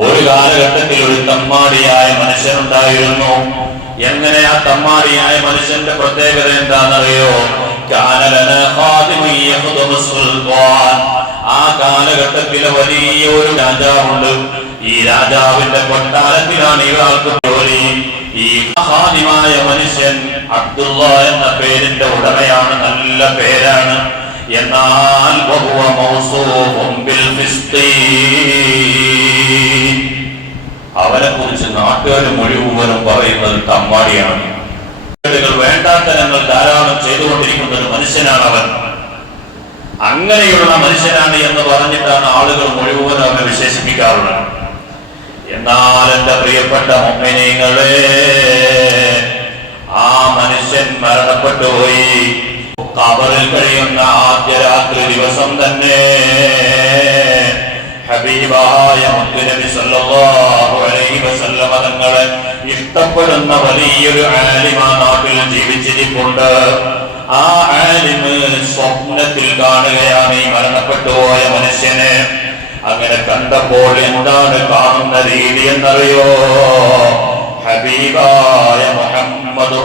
ഒരു കാലഘട്ടത്തിൽ ഒരു തമ്മാടിയായ മനുഷ്യനുണ്ടായിരുന്നു. എങ്ങനെ ആ തമ്മാടിയായ മനുഷ്യന്റെ പ്രത്യേകത എന്താണെന്നറിയോ. ആ കാലഘട്ടത്തിലെ വലിയ ഒരു രാജാവുണ്ട്. ഈ രാജാവിന്റെ കൊട്ടാരത്തിലാണ് ഇയാൾക്ക് ജോലി. ഈ മഹാദിമായ മനുഷ്യൻ അബ്ദുള്ള എന്ന പേരിന്റെ ഉടമയാണ് നല്ല പേരാണ്. എന്നാൽ വഹുവ കുറിച്ച് നാട്ടുകാർ മുഴുവനും പറയുന്നത് തമ്മാടിയാണ് വേണ്ടാത്ത ഞങ്ങൾ ധാരാളം ചെയ്തുകൊണ്ടിരിക്കുന്ന ഒരു മനുഷ്യനാണ് അവൻ. അങ്ങനെയുള്ള മനുഷ്യനാണ് എന്ന് പറഞ്ഞിട്ടാണ് ആളുകൾ മുഴുവനും അവനെ വിശേഷിപ്പിക്കാറുള്ളത്. എന്നാൽ എന്റെ പ്രിയപ്പെട്ട മൊമ്മിനിങ്ങളെ ആ മനുഷ്യൻ മരണപ്പെട്ടു പോയി. കബറിൽ കഴിയുന്ന ആദ്യ രാത്രി ദിവസം തന്നെ ഹബീബായ മുത്തുനബി സല്ലല്ലാഹു തങ്ങളെ ഇഷ്ടപ്പെടുന്ന വലിയൊരു ആലിമ നാട്ടിൽ ജീവിച്ചിരിപ്പുണ്ട്. ആ ആലിമ് സ്വപ്നത്തിൽ കാണുകയാണ് ഈ മരണപ്പെട്ടു പോയ മനുഷ്യനെ. അങ്ങനെ കണ്ടപ്പോൾ എന്താണ് കാണുന്ന രീതി എന്നറിയോ? ഹബീബായ മുഹമ്മദ്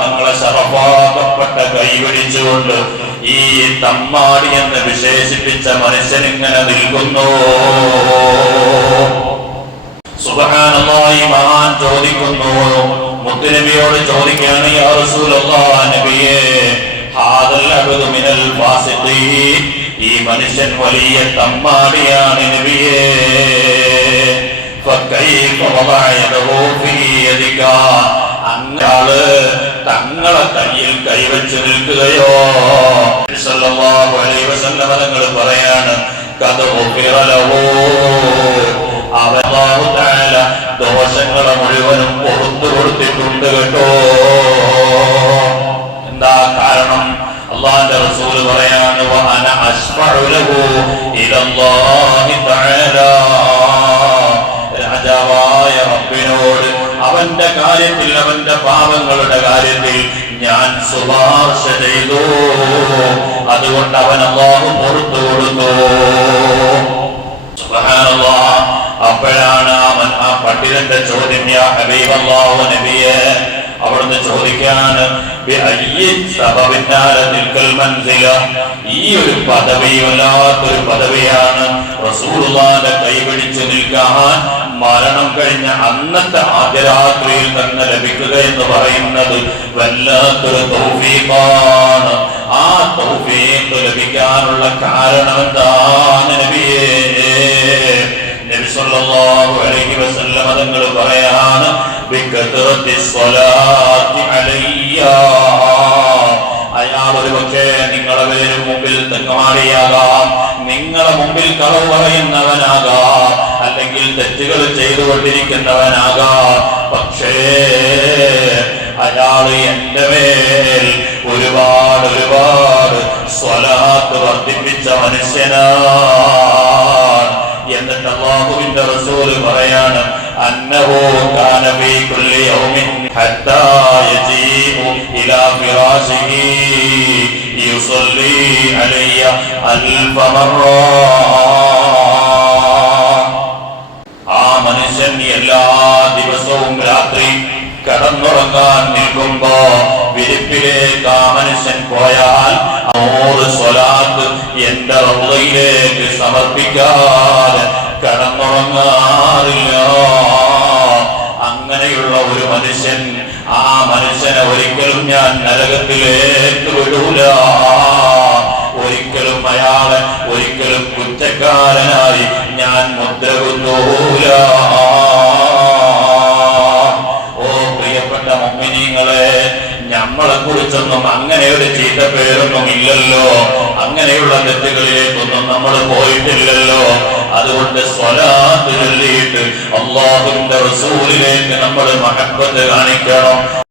തങ്ങളെ ശറഫാക്കപ്പെട്ട കൈപിടിച്ചുകൊണ്ട് ഈ തമ്മാടി എന്ന് വിശേഷിപ്പിച്ച മനുഷ്യനിങ്ങനെ നിൽക്കുന്നു. സുബഹാനമായി മഹാൻ ചോദിക്കുന്നു. മുത്തുനബിയോട് ചോദിക്കുകയാണ് നബിയെ മിനൽ ഈ മനുഷ്യൻ വലിയ തമ്മാടിയാണ് നബിയെ. ഫക്കൈ തങ്ങളെ കയ്യിൽ കൈവച്ച് നിൽക്കുകയോ? തങ്ങൾ പറയാണ് ദോഷങ്ങളെ മുഴുവനും പുറത്തു കൊടുത്തിട്ടുണ്ട് കേട്ടോ. എന്താ കാരണം? അള്ളാന്റെ റസൂൽ പറയാണ് ഇലല്ലാഹ്. കാര്യത്തിൽ അവന്റെ പാപങ്ങളുടെ കാര്യത്തിൽ ഞാൻ ശുപാർശ ചെയ്തു. അതുകൊണ്ട് അവൻ അള്ളാഹു പുറത്തു കൊടുത്തു. അപ്പോഴാണ് ആ പണ്ഡിതന്റെ ചോദ്യം ഹബീബ് അല്ലാഹു നബിയെ? അവിടുന്ന് ചോദിക്കാണ് ഈ ഒരു പദവി വല്ലാത്തൊരു പദവിയാണ് റസൂലുള്ളാന്റെ കൈപിടിച്ച് നിൽക്കാൻ മരണം കഴിഞ്ഞ അന്നത്തെ ആദ്യരാത്രിയിൽ തന്നെ ലഭിക്കുക എന്ന് പറയുന്നത് വല്ലാത്തൊരു തൗഫീഖാണ്. ആ തൗഫീഖ് ലഭിക്കാനുള്ള കാരണം എന്താണ് നബിയേ? നബി സല്ലല്ലാഹു അലൈഹി വസല്ലം തങ്ങൾ പറയാണ് അയാൾ ഒരു പക്ഷേ നിങ്ങളെ പേര് മുമ്പിൽ തെങ്ങമാടിയാകാം നിങ്ങളെ മുമ്പിൽ കളവ് പറയുന്നവനാകാം. അല്ലെങ്കിൽ തെറ്റുകൾ ചെയ്തുകൊണ്ടിരിക്കുന്നവനാകാം. പക്ഷേ അയാൾ എന്റെ മേൽ ഒരുപാട് ഒരുപാട് സ്വലാത്ത് വർദ്ധിപ്പിച്ച മനുഷ്യനാണ് എന്നിട്ട് അള്ളാഹുവിന്റെ റസൂൽ പറയാണ് ഫീ കുല്ലി യൗമിൻ ഹത്താ അലയ്യ അൽഫ എന്റെ റൗളയിലേക്ക് സമർപ്പിക്കാതെ കടന്നുറങ്ങാറില്ല. അങ്ങനെയുള്ള ഒരു മനുഷ്യൻ ആ മനുഷ്യനെ ഒരിക്കലും ഞാൻ നരകത്തിലേക്ക് വിടൂല. ഒരിക്കലും അയാളെ ഒരിക്കലും കുറ്റക്കാരനായി ഞാൻ മുദ്ര കുറിച്ചൊന്നും അങ്ങനെ ഒരു ചീത്ത പേരൊന്നും ഇല്ലല്ലോ. അങ്ങനെയുള്ള തെറ്റുകളിലേക്കൊന്നും നമ്മൾ പോയിട്ടില്ലല്ലോ. അതുകൊണ്ട് സ്വലാത്ത് ചൊല്ലിയിട്ട് അള്ളാഹുവിന്റെ റസൂലിലേക്ക് നമ്മൾ മഹബത്ത് കാണിക്കണം.